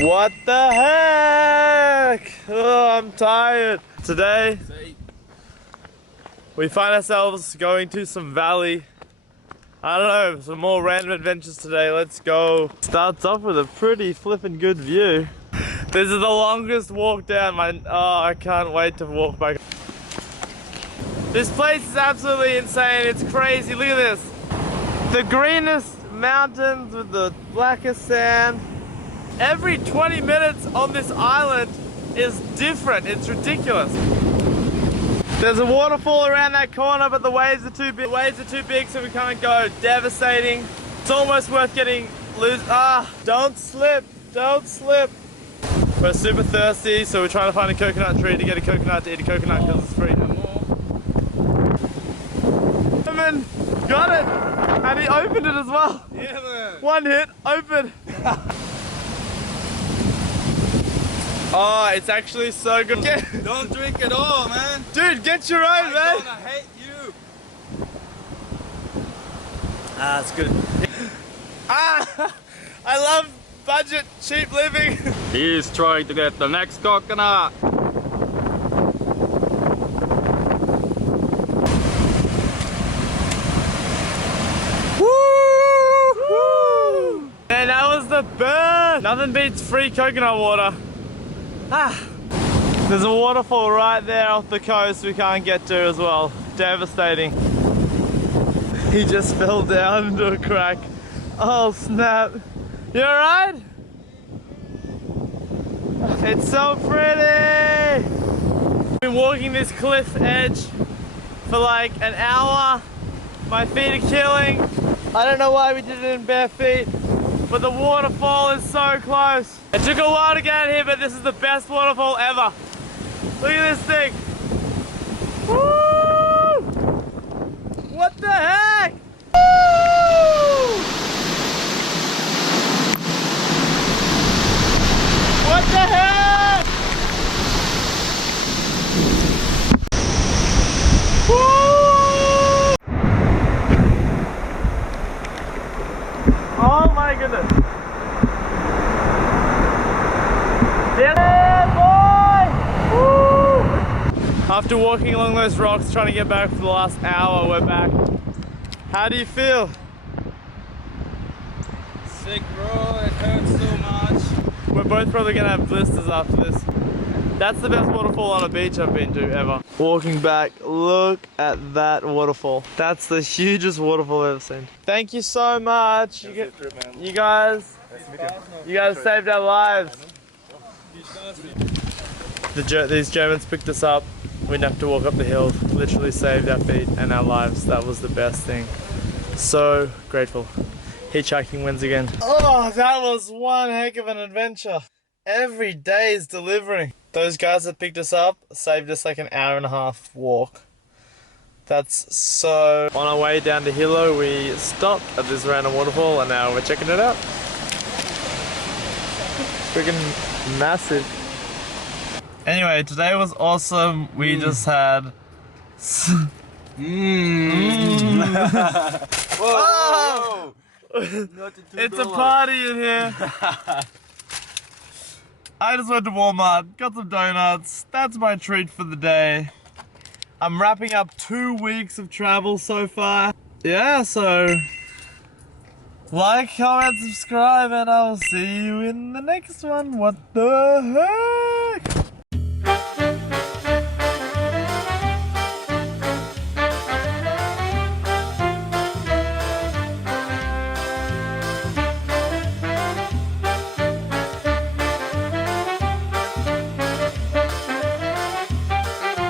What the heck? Oh, I'm tired. Today, we find ourselves going to some valley. I don't know, some more random adventures today. Let's go. Starts off with a pretty flippin' good view. This is the longest walk down. I can't wait to walk back. This place is absolutely insane. It's crazy. Look at this. The greenest mountains with the blackest sand. Every 20 minutes on this island is different. It's ridiculous. There's a waterfall around that corner, but the waves are too big. The waves are too big, so we can't go. Devastating. It's almost worth getting loose. Don't slip. Don't slip. We're super thirsty, so we're trying to find a coconut tree to get a coconut, to eat a coconut because it's free. Man, got it! And he opened it as well. Yeah, man. One hit, open. Oh, it's actually so good. Don't drink it all, man. Dude, get your own, man. I hate you. It's good. I love budget, cheap living. He's trying to get the next coconut. Woo! And that was the burn. Nothing beats free coconut water. There's a waterfall right there off the coast we can't get to as well. Devastating. He just fell down into a crack. Oh snap. You alright? It's so pretty! I've been walking this cliff edge for like an hour. My feet are killing. I don't know why we did it in bare feet, but the waterfall is so close. It took a while to get out here, but this is the best waterfall ever. Look at this thing. Woo! What the heck? Woo! What the heck? Woo! Oh my goodness. Yeah, boy! Woo! After walking along those rocks trying to get back for the last hour, we're back. How do you feel? Sick, bro. It hurts so much. We're both probably gonna have blisters after this. That's the best waterfall on a beach I've been to ever. Walking back, look at that waterfall. That's the hugest waterfall I've ever seen. Thank you so much. You guys saved our lives. These Germans picked us up. We didn't have to walk up the hill. Literally saved our feet and our lives. That was the best thing. So grateful. Hitchhiking wins again. Oh, that was one heck of an adventure. Every day is delivering. Those guys that picked us up saved us like an hour-and-a-half walk. That's so... On our way down to Hilo, we stopped at this random waterfall and now we're checking it out. Freaking massive. Anyway, today was awesome. We just had... Whoa! It's a party in here. I just went to Walmart, got some donuts. That's my treat for the day. I'm wrapping up 2 weeks of travel so far. Yeah, so like, comment, subscribe, and I'll see you in the next one. What the heck?